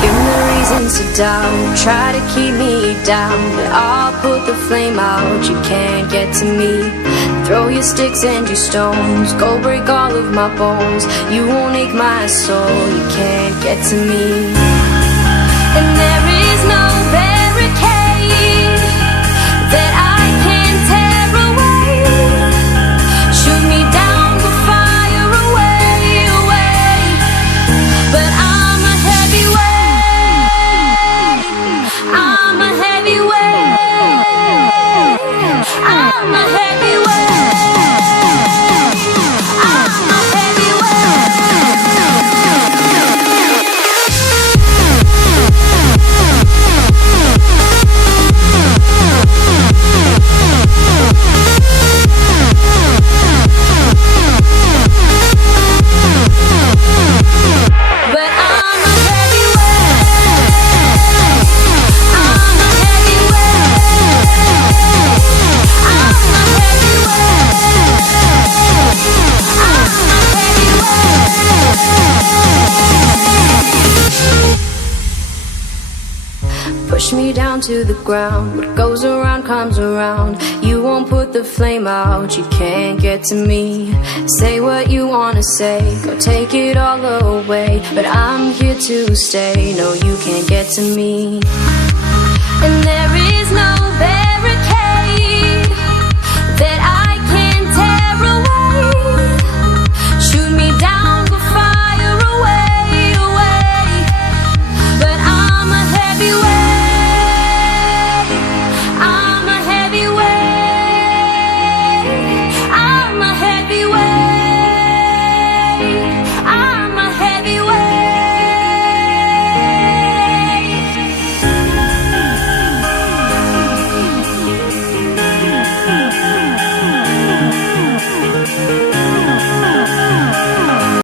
Give me reasons to doubt, try to keep me down, but I'll put the flame out, you can't get to me. Throw your sticks and your stones, go break all of my bones, you won't ache my soul, you can't get to me. And there is no barricade that I can tear away. Shoot me down, but fire away, away. But I'm a heavyweight, I'm a heavyweight, I'm a heavyweight, I'm a push me down to the ground. What goes around comes around. You won't put the flame out, you can't get to me. Say what you wanna say, go take it all away, but I'm here to stay. No, you can't get to me. And there is no